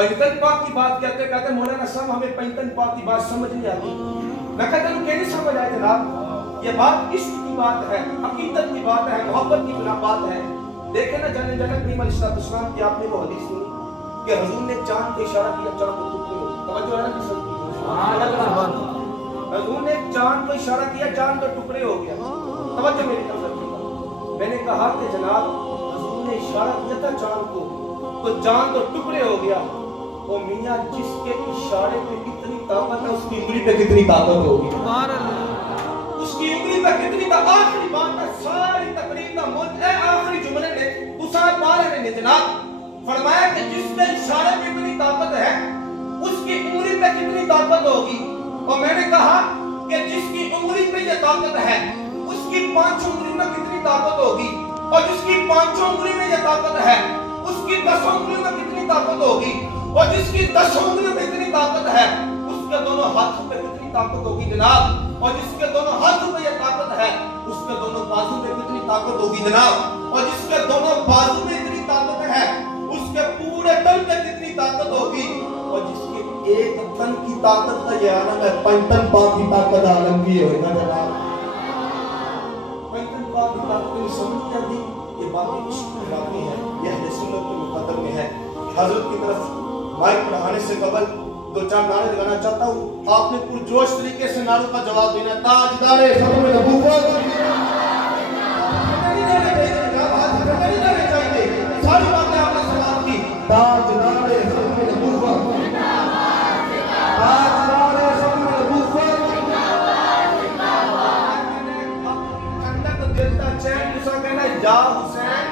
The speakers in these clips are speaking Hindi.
पंजतन पाक की बात कहते मौलाना साहब हमें पंजतन पाक की बात समझ नहीं आती। मैं कहता हूँ कैसे समझ आए जनाब, ये बात इश्क की बात है, हकीकत की बात है, मोहब्बत की बात है। देखे ना जनक करीम अलैहिस्सलाम की आपने वो हदीस सुनी कि हुजूर ने चांद को इशारा किया, चांद को टुकड़े हो गए। तवज्जो है ना कि सब हुजूर ने चांद को इशारा किया, चांद तो टुकड़े हो गया। तवज्जो मेरी तरफ रखिएगा। मैंने कहा कि जनाब हुजूर ने इशारा किया था चांद को, तो चांद तो टुकड़े हो गया। वो मियां जिसके इशारे पे कितनी ताकत है, उसकी उंगली पे कितनी ताकत होगी। उसकी उंगली पे कितनी ताकत। आखिरी बात है सारी तकरीर का मुद्दा है, आखिरी जुमले में उसाद बारे ने जनाब फरमाया कि जिसके इशारे पे कितनी ताकत है, उसकी उंगली पे कितनी ताकत होगी। और मैंने कहा कि जिसकी उंगली पे ये ताकत है, उसकी 5 उंगली में कितनी ताकत होगी। और जिसकी 5 उंगली में ये ताकत है, उसकी 10 उंगली में कितनी ताकत होगी। और जिसकी 10 उंगलियों में इतनी ताकत है, उसके दोनों हाथों पे कितनी ताकत होगी जनाब। और जिसके दोनों हाथों पे ये ताकत है, उसके दोनों बाजू में कितनी ताकत होगी जनाब। और जिसके दोनों बाजू में इतनी ताकत है, उसके पूरे तन पे कितनी ताकत होगी। और जिसके एक तन की ताकत का ये आलम है, पंजतन पाक की ताकत आलम की होगा जनाब। पंजतन पाक की ताकत को समझ क्या दी, ये बातें इश्क की बातें हैं, ये अहले सुन्नत के मुकद्दर में है। हजरत की तरफ माइक पढ़ाने से कबल 2-4 नारे लगाना चाहता हूँ। आपने पुरजोश तरीके से नारों का जवाब देना। ताजदारे खत्म नबूवत सारी बातें आपने समाप्त की। ताजदारे खत्म नबूवत, ताजदारे खत्म नबूवत। ठंडक दिलता चैन जिसका कहना है या हुसैन,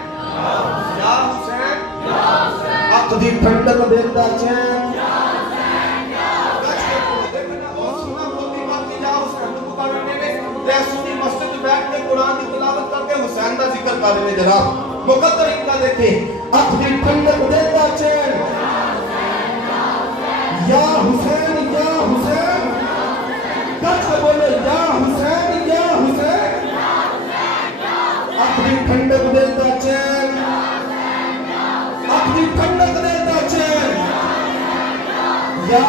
या हुसैन, या हुसैन। अक्दी ठंडक दिलता चैन, मस्जिद बैठ के कुरान की तिलावत करके हुसैन का जिक्र कर रहे हैं जनाब। मुकद्दर इनका देखें, अखरी ठंडक देता चैन, या हुसैन, या हुसैन। कैसे बोले या हुसैन, या हुसैन। अखरी ठंडक देता चैन, अखरी ठंडक देता चैन, या